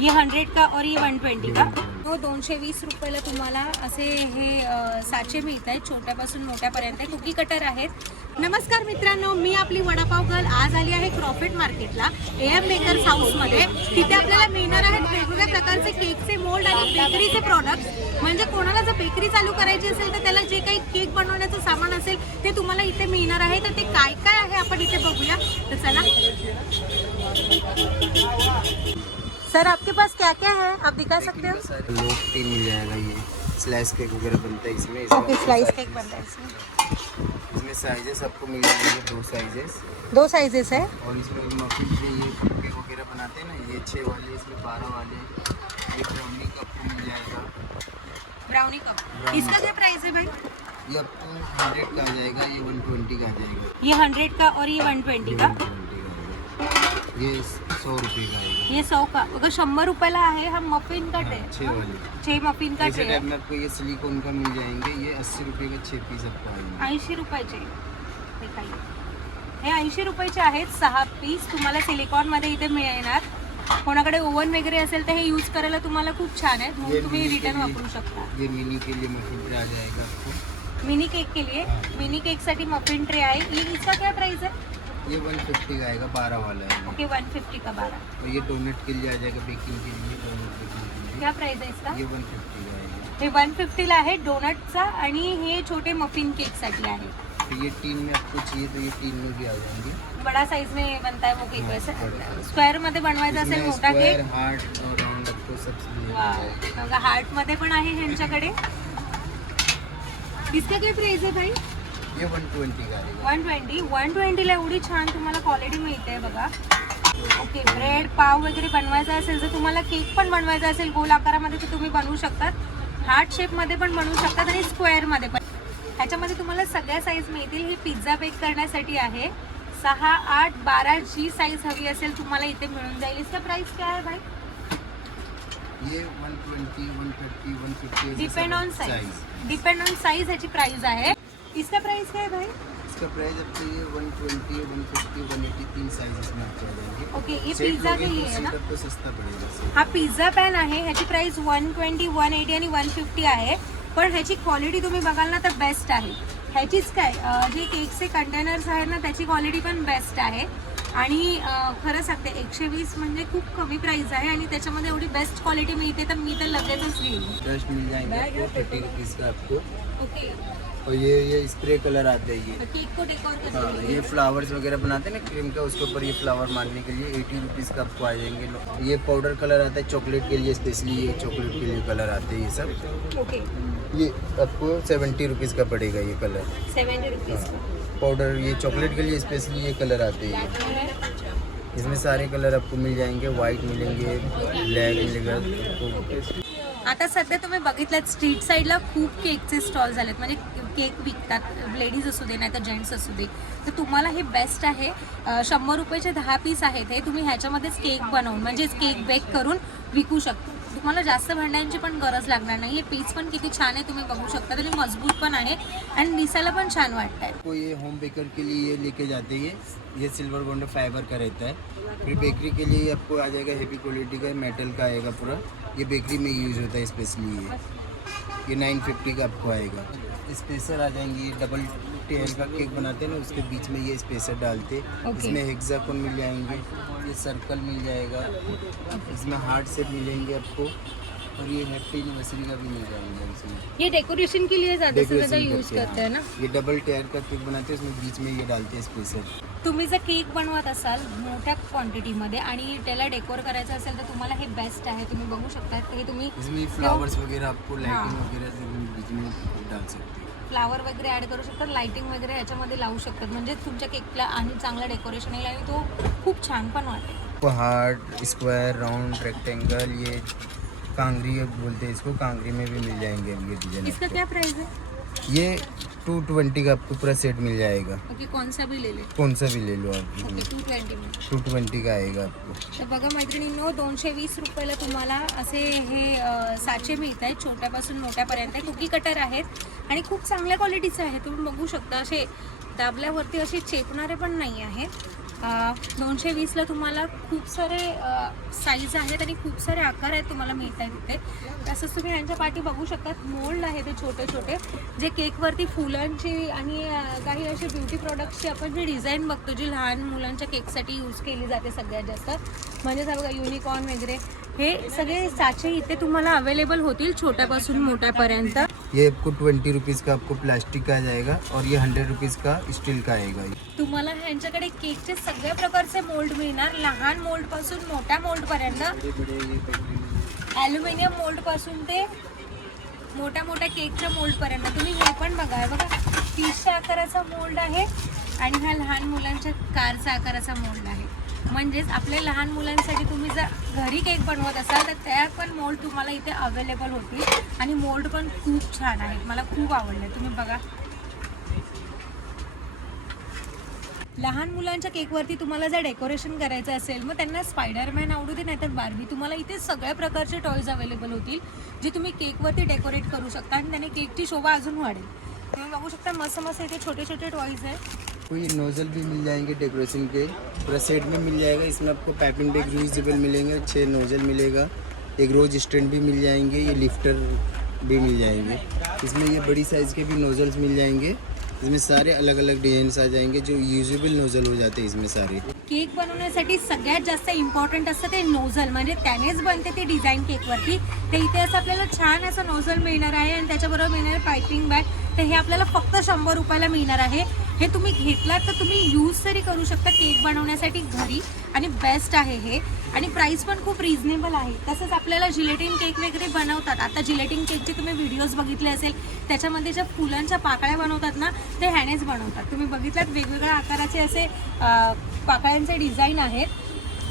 ये हंड्रेड का और ये वन ट्वेंटी का। तो दोनशे वीस रुपयाला तुम्हाला असे हे साचे मिळत आहेत छोट्यापासून मोठ्यापर्यंत. कुकी कटर आहेत. नमस्कार मित्रांनो मी आपली वडापाव गर्ल आज आली आहे क्रॉफिट मार्केटला ए एम बेकर्स हाऊसमध्ये तिथे आपल्याला मिळणार आहेत वेगवेगळ्या प्रकारचे केकचे मोल्ड आणि बेकरीचे प्रॉडक्ट म्हणजे कोणाला जर बेकरी चालू करायची असेल तर त्याला जे काही केक बनवण्याचं सामान असेल ते तुम्हाला इथे मिळणार आहे. तर ते काय काय आहे आपण इथे बघूया. तर चला. सर आपके पास क्या क्या है? आप दिखा सकते हो? लोग मिल जाएगा ये। स्लाइस केक वगैरह बनता है इसमें। ओके स्लाइस केक बनता है इसमें। इसमें साइजेस आपको मिल जाएँगे दो साइजेस दो साइजेस है? और इसमें मफिन ये केक वगैरह बनाते हैं ना ये छः वाले इसमें बारह वाले ये ब्राउनी का आपको मिल जाएगा। ब्राउनी कप इसका क्या प्राइस है भाई? ये आपको हंड्रेड का आ जाएगा ये वन ट्वेंटी का आ जाएगा। ये हंड्रेड का और ये वन ट्वेंटी का? 120 का आएगा। ये सौ रुपये का आएगा ये सौ का? अगर शंभर रुपयाला आहे हा मफिन का ट्रे छः वाले. छः मफिन का ट्रे में आपको ये सिलिकॉन का मिल जाएंगे ये अस्सी रुपये का छः पीस आपको आएंगे. ऐंशी रुपयाचे. हे हे ऐंशी रुपयाचे आहेत सहा पीस तुम्हाला सिलिकॉनमध्ये इथे मिळणार. कोणाकडे ओव्हन वगैरे असेल तर हे यूज करायला तुम्हाला खूप छान आहे म्हणून तुम्ही के रिटर्न वापरू शकता. ये मिनी के लिए मशीन पे आ जाएगा आपको? मिनी केक के लिए मिनी केकसाठी मफिन ट्रे आहे. ये इसका क्या प्राइस है ये वन फिफ्टी का आएगा बारह वाला है। ओके वन फिफ्टी का बारह। और ये डोनेट के लिए आ जाएगा बेकिंग के लिए डोनेट बेकिंग के लिए। क्या प्राइस आहे इसका? ये वन फिफ्टी का आएगा। हे वन फिफ्टीला आहे डोनटचा आणि हे छोटे मफिन केकसाठी आहे. तो ये टीन में आपको चाहिए तो ये टीन में भी आ जाएंगे। बडा साईज में बनता है वो केक हाँ, वैसे. बड़ा। स्क्वेअरमध्ये बनवायचा असेल इसमें मोठा स्क्वायर केक हार्ट और राउंड आपको सब बघा हार्टमध्ये पण आहे ह्यांच्याकडे. इसका काय प्राइस आहे भाई? ये one twenty one twenty one ट्वेंटीला एवढी छान तुम्हाला क्वालिटी मिळते बघा. ओके ब्रेड पाव वगैरे बनवायचा असेल जर तुम्हाला केक पण बनवायचा असेल गोल आकारामध्ये तर तुम्ही बनवू शकतात. हार्ट शेपमध्ये पण बनवू शकतात आणि स्क्वेअरमध्ये पण. ह्याच्यामध्ये तुम्हाला सगळ्या साईज मिळतील. ही पिझ्झा बेक करण्यासाठी आहे. सहा आठ बारा जी साईज हवी असेल तुम्हाला इथे मिळून जाईल. इसका प्राइस क्या है भाई? ये depend on size depend on size ह्याची प्राइस आहे. इसका प्राइस काय है भाई? इसका प्राइस आपको ये one twenty one fifty one eighty तीन साइज इसमें आपको आ जाएंगे ओके ये पिझ्झा के लिए तो है ना? आपको सस्ता सेट। हा पिझ्झा पॅन आहे ह्याची price one twenty one eighty आणि वन फिफ्टी आहे. पण ह्याची क्वालिटी तुम्ही बघाल ना तर बेस्ट आहे. ह्याचीच काय अं, जे केकचे कंटेनर्स आहेत ना त्याची क्वालिटी पण बेस्ट आहे. आणि अं, खरं सांगते एकशे वीस म्हणजे खूप कमी प्राइस आहे आणि त्याच्यामध्ये एवढी बेस्ट क्वालिटी मिळते तर मी तर लगेचच घेईन. डस्ट मिल जाएंगे आपको थर्टी रुपीज़ का आपको. ओके और ये ये स्प्रे कलर आते हैं ये। केक को डेकोर हाँ ये फ्लावर्स वगैरह बनाते हैं ना क्रीम का उसके ऊपर ये फ्लावर मारने के लिए एटी रुपीज़ का आपको आ जाएँगे। ये पाउडर कलर आता है चॉकलेट के लिए स्पेशली ये चॉकलेट के लिए कलर आते हैं ये सब। ओके ये आपको सेवेंटी रुपीज़ का पड़ेगा ये कलर रुपीज़ पाउडर ये चॉकलेट के लिए स्पेशली ये कलर आते हैं। इसमें सारे कलर आपको मिल जाएँगे वाइट मिलेंगे ब्लैक मिलेगा। आता सध्या तुम्ही बघितलं स्ट्रीट साईडला खूप केकचे स्टॉल झालेत. म्हणजे केक विकतात. लेडीज असू दे नाही तर जेंट्स असू दे. तर तुम्हाला हे बेस्ट आहे. शंभर रुपयाचे दहा पीस आहेत. हे तुम्ही ह्याच्यामध्येच केक बनवून म्हणजेच केक बेक करून विकू शकता. तुम्हाला जास्त भांड्यांची पण गरज लागणार नाही. हे पीस पण किती छान आहे तुम्ही बघू शकता. तरी मजबूत पण आहे आणि दिसायला पण छान वाटत आहे ये होम बेकर के लिए ये लेके जाते ये ये सिल्वर बॉन्ड फाइबर का रहता है. फिर बेकरी के लिए आपको आ जाएगा हेवी क्वालिटी का मेटल का आएगा पूरा. ये बेकरी में यूज होता है स्पेशली ये. ये नाइन फिफ्टी का आपको आएगा. स्पेशल आ जाएंगी डबल टेयर का केक बनाते हैं ना उसके बीच में ये स्पेसर डालते Okay. इसमें हेक्साकोन मिल जाएँगे ये सर्कल मिल जाएगा इसमें हार्ट शेप मिलेंगे आपको और ये हैप्पी एनिवर्सरी का भी मिल जाएँगे इसमें। ये डेकोरेशन के लिए ज़्यादा से ज़्यादा यूज़ करते हैं, ना? ये डबल टायर का केक बनाते हैं उसमें बीच में ये डालते हैं स्पेशल तुम्ही जर केक बनवत असाल मोठ्या क्वांटिटीमध्ये आणि त्याला डेकोर करायचं असेल तर तुम्हाला हे बेस्ट आहे तुम्ही बघू शकता. हे तुम्ही इसमें फ्लावर्स वगैरह आपको लाइटिंग हाँ। वगैरह बीच में डाल सकते हैं. फ्लावर वगैरे ॲड करू शकतात लाइटिंग वगैरे ह्याच्यामध्ये लावू शकतात. म्हणजे तुमच्या केकला आणि चांगलं डेकोरेशन येईल आणि तो खूप छान पण वाटेल हार्ट स्क्वायर राउंड रेक्टेंगल ये कांगरी बोलते इसको कांगरी में भी मिल जाएंगे ये डिजाइन इसका। क्या प्राइस है? ये टू ट्वेंटी का आपको पूरा सेट मिल जाएगा। ओके कौन सा भी ले ले। कौन सा भी ले लो आप ओके टू ट्वेंटी में। टू ट्वेंटी का आएगा आपको। तर बघा मैत्रिणींनो दोनशे वीस रुपयाला तुम्हाला असे हे अ, साचे मिळत आहेत. छोट्यापासून मोठ्यापर्यंत कुकी कटर आहेत. आणि खूप चांगल्या क्वालिटीचे आहेत. तुम्ही बघू शकता असे दाबल्यावरती असे चेपणारे पण नाही आहेत. दोनशे वीसला तुम्हाला खूप सारे साईज आहेत आणि खूप सारे आकार आहेत तुम्हाला मिळत आहेत तिथे तसंच तुम्ही यांच्या पाठी बघू शकतात मोल्ड आहे ते छोटे छोटे जे केकवरती फुलांची आणि काही असे ब्युटी प्रोडक्ट्सची आपण जी डिझाईन बघतो जी लहान मुलांच्या केकसाठी यूज केली जाते सगळ्यात जास्त. म्हणजे बघा युनिकॉर्न वगैरे हे सगळे साचे इथे तुम्हाला अवेलेबल होतील छोट्यापासून मोठ्यापर्यंत. ये आपको ट्वेंटी रुपीज़ का आपको प्लास्टिक का जाएगा और ये हंड्रेड रुपीज़ का स्टील का आएगा तुम्हाला ह्यांच्याकडे केकचे सगळ्या प्रकारचे मोल्ड मिळणार. लहान मोल्डपासून मोठ्या मोल्ड पर्यंत. ॲल्युमिनियम मोल्डपासून ते मोठ्या मोठ्या केकच्या मोल्ड पर्यंत. तुम्ही हे पण बघा. बघा तीसच्या आकाराचा मोल्ड आहे आणि हा लहान मुलांच्या कारचा आकाराचा मोल्ड आहे. म्हणजेच आपल्या लहान मुलांसाठी तुम्ही जर घरी केक बनवत असाल तर त्या पण मोल्ड तुम्हाला इथे अवेलेबल होतील. आणि मोल्ड पण खूप छान आहेत. मला खूप आवडले. तुम्ही बघा. लहान मुलांच्या केकवरती तुम्हाला जर डेकोरेशन करायचं असेल मग त्यांना स्पायडरमॅन आवडू दे नाहीतर बार्बी तुम्हाला इथे सगळ्या प्रकारचे टॉयज अवेलेबल होतील जे तुम्ही केकवरती डेकोरेट करू शकता आणि त्याने केकची शोभा अजून वाढेल. तुम्ही बघू शकता मस्त मस्त इथे छोटे छोटे टॉयज आहेत कोई नोजल भी मिल जाएँगे डेकोरेशन के। पूरा सेट में मिल जाएगा। इसमें आपको पाइपिंग बैग यूजेबल मिलेंगे छः नोजल मिलेगा। एक रोज स्टैंड भी मिल जाएँगे, ये लिफ्टर भी मिल जाएँगे। इसमें ये बड़ी साइज़ के भी नोजल्स मिल जाएँगे। इसमें सारे अलग अलग डिज़ाइन आ जाएँगे जो यूजेबल नोजल हो जाते हैं इसमें सारे। केक बनवण्यासाठी सगळ्यात जास्त इम्पॉर्टंट असतं ते बनते ते डिझाईन केकवरती ते इथे असं आपल्याला छान असं नोझल मिळणार मिळणार पायपिंग बॅग तर हे आपल्याला फक्त शंभर हे तुम्ही घेतलात तर तुम्ही यूज तरी करू शकता केक बनवण्यासाठी घरी. आणि बेस्ट आहे हे. आणि प्राईस पण खूप रिझनेबल आहे. तसंच आपल्याला जिलेटिन केक वगैरे बनवतात. आता जिलेटिन केकचे तुम्ही व्हिडिओज बघितले असेल त्याच्यामध्ये ज्या फुलांच्या पाकळ्या बनवतात ना ते ह्यानेच बनवतात. तुम्ही बघितलात वेगवेगळ्या आकाराचे असे पाकळ्यांचे डिझाईन आहेत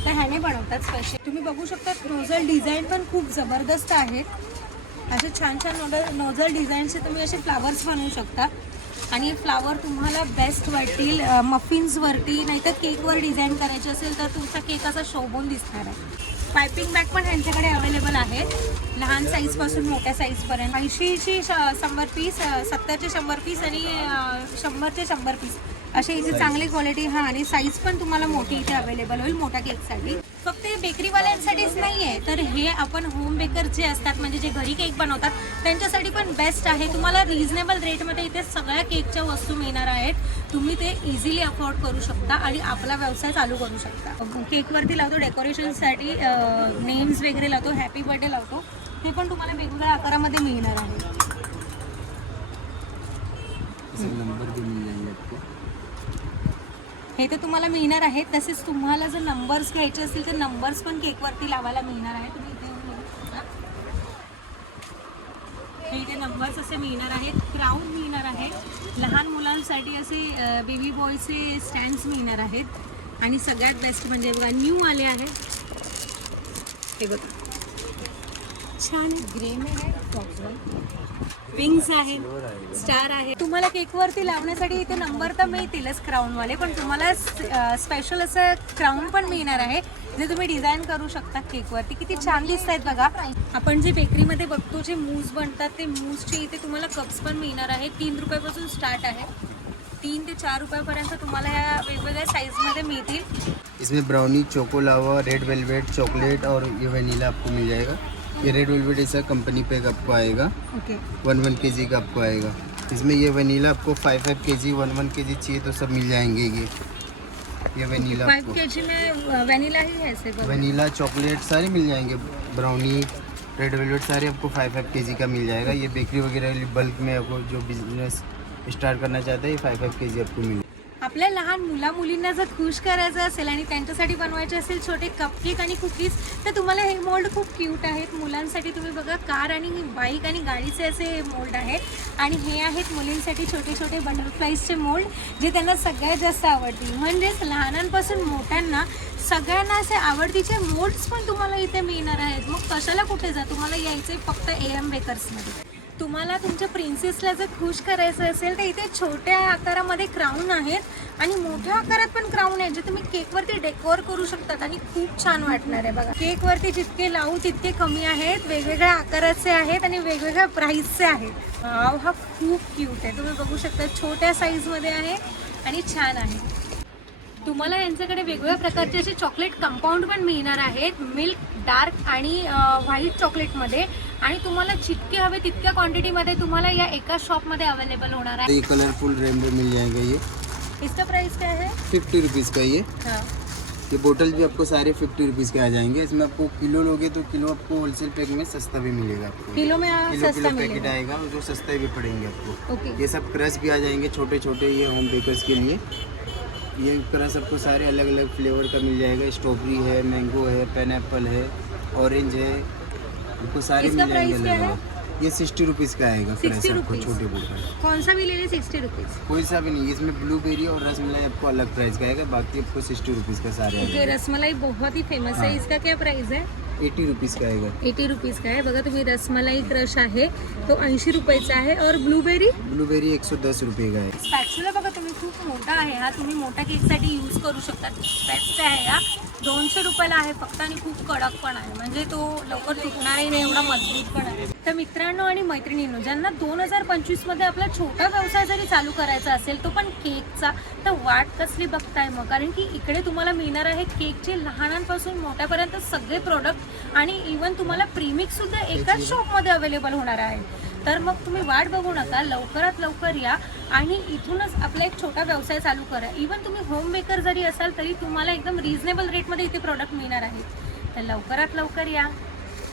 तर ह्याने बनवतात स्पेशल तुम्ही बघू शकता नोझल डिझाईन पण खूप जबरदस्त आहे. असे छान छान नोडल नोझल डिझाईनचे तुम्ही असे फ्लावर्स बनवू शकता. आणि फ्लावर तुम्हाला बेस्ट वाटतील मफिन्सवरती नाही तर केकवर डिझाईन करायची असेल तर तुमचा केक असा शोभून दिसणार आहे. पायपिंग बॅग पण ह्यांच्याकडे अवेलेबल आहे. लहान साईजपासून मोठ्या साईजपर्यंत ऐंशीची श शंभर पीस सत्तरचे शंभर पीस आणि शंभरचे शंभर पीस असे इथे चांगली क्वालिटी हा आणि साईज पण तुम्हाला मोठी इथे अवेलेबल होईल मोठ्या केकसाठी फक्त हे बेकरीवाल्यांसाठीच नाही आहे तर हे आपण होम बेकर जे असतात म्हणजे जे घरी केक बनवतात त्यांच्यासाठी पण बेस्ट आहे. तुम्हाला रिझनेबल रेटमध्ये इथे सगळ्या केकच्या वस्तू मिळणार आहेत. तुम्ही ते इझिली अफोर्ड करू शकता आणि आपला व्यवसाय चालू करू शकता. केकवरती लावतो डेकोरेशनसाठी नेम्स वगैरे लावतो हॅपी बर्थडे लावतो. ते पण तुम्हाला वेगवेगळ्या आकारामध्ये मिळणार आहे इसमें नंबर भी मिल जाएंगे आपको हे तर तुम्हाला मिळणार आहे तसेच तुम्हाला जर नंबर्स घ्यायचे असतील तर नंबर्स पण केकवरती लावायला मिळणार आहे तुम्ही इथे येऊन बघू शकता. हे इथे नंबर्स असे मिळणार आहेत. क्राऊन मिळणार आहे. लहान मुलांसाठी असे बेबी बॉयचे स्टँड्स मिळणार आहेत. आणि सगळ्यात बेस्ट म्हणजे बघा न्यू आले आहे हे बघा. छान ग्रे विंग्स आहेत स्टार आहे तुम्हाला केकवरती लावण्यासाठी इथे नंबर तर मिळतीलच क्राऊनवाले पण तुम्हाला स्पेशल असं क्राऊन पण मिळणार आहे जे तुम्ही डिझाईन करू शकता केकवरती किती छान दिसत आहेत बघा. आपण जे बेकरीमध्ये बघतो जे मूज बनतात ते मूजचे इथे तुम्हाला कप्स पण मिळणार आहे. तीन रुपयापासून स्टार्ट आहे. तीन ते चार रुपयापर्यंत तुम्हाला ह्या वेगवेगळ्या साईजमध्ये मिळतील. इसमें brownie choco lava red velvet chocolate और ये वेनिला आपको मिल जाएगा। ये रेड वेलवेट ऐसा कंपनी पैक आपको आएगा। Okay one one K G का आपको आएगा। इसमें ये वनीला आपको five five K G one one K G चाहिए तो सब मिल जाएँगे ये। ये वनीला फाइव के जी में वेनिला ही है ऐसे बघा. वनीला चॉकलेट सारे मिल जाएँगे। ब्राउनी रेड वेलवेट सारे आपको फाइव फाइव के जी का मिल जाएगा। ये बेकरी वगैरह बल्क में आपको जो बिज़नेस स्टार्ट करना चाहते हैं ये फाइव फाइव के जी आपको मिलेगा आपल्या लहान मुला मुलींना जर खुश करायचं असेल आणि त्यांच्यासाठी बनवायचे असेल छोटे कपकेक आणि कुकीज तर तुम्हाला हे मोल्ड खूप क्यूट आहेत. मुलांसाठी तुम्ही बघा कार आणि बाईक आणि गाडीचे असे मोल्ड आहेत. आणि हे आहेत मुलींसाठी छोटे छोटे बटरफ्लाईजचे मोल्ड जे त्यांना सगळ्यात जास्त आवडतील. म्हणजेच लहानांपासून मोठ्यांना सगळ्यांना असे आवडतीचे मोल्ड्स पण तुम्हाला इथे मिळणार आहेत. मग कशाला कुठे जा? तुम्हाला यायचे फक्त ए एम बेकर्समध्ये तुम्हाला तुमच्या प्रिन्सेसला जर खुश करायचं असेल तर इथे छोट्या आकारामध्ये क्राऊन आहेत आणि मोठ्या आकारात पण क्राऊन आहे जे तुम्ही केकवरती डेकोर करू शकतात आणि खूप छान वाटणार आहे बघा. केकवरती जितके लावू तितके कमी आहेत वेगवेगळ्या आकाराचे आहेत आणि वेगवेगळ्या प्राईसचे आहेत. वाव हा खूप क्यूट आहे. तुम्ही बघू शकता छोट्या साईजमध्ये आहे आणि छान आहे. तुम्हाला यांच्याकडे वेगवेगळ्या प्रकारचे असे चॉकलेट कंपाऊंड पण मिळणार आहेत. मिल्क डार्क आणि व्हाईट चॉकलेटमध्ये आणि तुम्हाला जितके हवे तितक्या क्वांटिटीमध्ये तुम्हाला या एका शॉपमध्ये अवेलेबल होणार आहे. ये कलरफुल रेनबो मिल जाएगा ये। इसका प्राइस क्या है? फिफ्टी रुपीज़ का ये। हाँ। ये बोतल भी आपको सारे फिफ्टी रुपीज़ के आ जाएँगे। इसमें आपको किलो लोगे तो किलो आपको होलसेल पैक में सस्ता भी मिलेगा आपको। किलो में आ- किलो सस्ता किलो पैकेट मिलेगा। आएगा और जो सस्ते भी पड़ेंगे आपको। ओके। ये सब क्रश भी आ जाएँगे छोटे छोटे ये होम बेकर्स के लिए। ये क्रश आपको सारे अलग अलग फ्लेवर का मिल जाएगा। स्ट्रॉबेरी है मैंगो है पाइन है ऑरेंज है। आपको सारे इसका प्राइस क्या है? ये सिक्सटी रुपीज़ का आएगा 60 आपको रुपीज़। छोटे बोतल कौन सा भी ले लें सिक्सटी रुपीज़ कोई सा भी नहीं इसमें ब्लूबेरी और रसमलाई आपको अलग प्राइस का आएगा बाकी आपको सिक्सटी रुपीज़ का सारे ओके रसमलाई बहुत ही फ़ेमस है। हाँ. इसका क्या प्राइस है? एटी रुपीज़ का आएगा। एटी रुपीज़ का आहे बघा तुम्ही रसमलाई क्रश आहे तो ऐंशी रुपयाचा आहे और ब्लूबेरी ब्लूबेरी एक सौ दस रुपये का है। स्पॅच्युला बघा खूप मोठा आहे हा. तुम्ही मोठ्या केकसाठी यूज करू शकता. स्पॅच आहे हा. दोनशे रुपयाला आहे फक्त आणि खूप कडक पण आहे. म्हणजे तो लवकर तुटणारही नाही एवढा मजबूत पण आहे. तर मित्रांनो आणि मैत्रिणींनो ज्यांना दोन हजार पंचवीसमध्ये आपला छोटा व्यवसाय जरी चालू करायचा असेल तो पण केकचा तर वाट कसली बघताय मग? कारण की इकडे तुम्हाला मिळणार आहे केकचे लहानांपासून मोठ्यापर्यंत सगळे प्रोडक्ट आणि इवन तुम्हाला प्रीमिक्स सुद्धा एकाच शॉपमध्ये अवेलेबल होणार आहे. तर मग तुम्ही वाट बघू नका लवकरात लवकर या. आणि इथूनच आपला एक छोटा व्यवसाय चालू करा. इवन तुम्ही होम मेकर जरी असाल तरी तुम्हाला एकदम रिझनेबल रेटमध्ये इथे प्रोडक्ट मिळणार आहेत तर लवकरात लवकर या.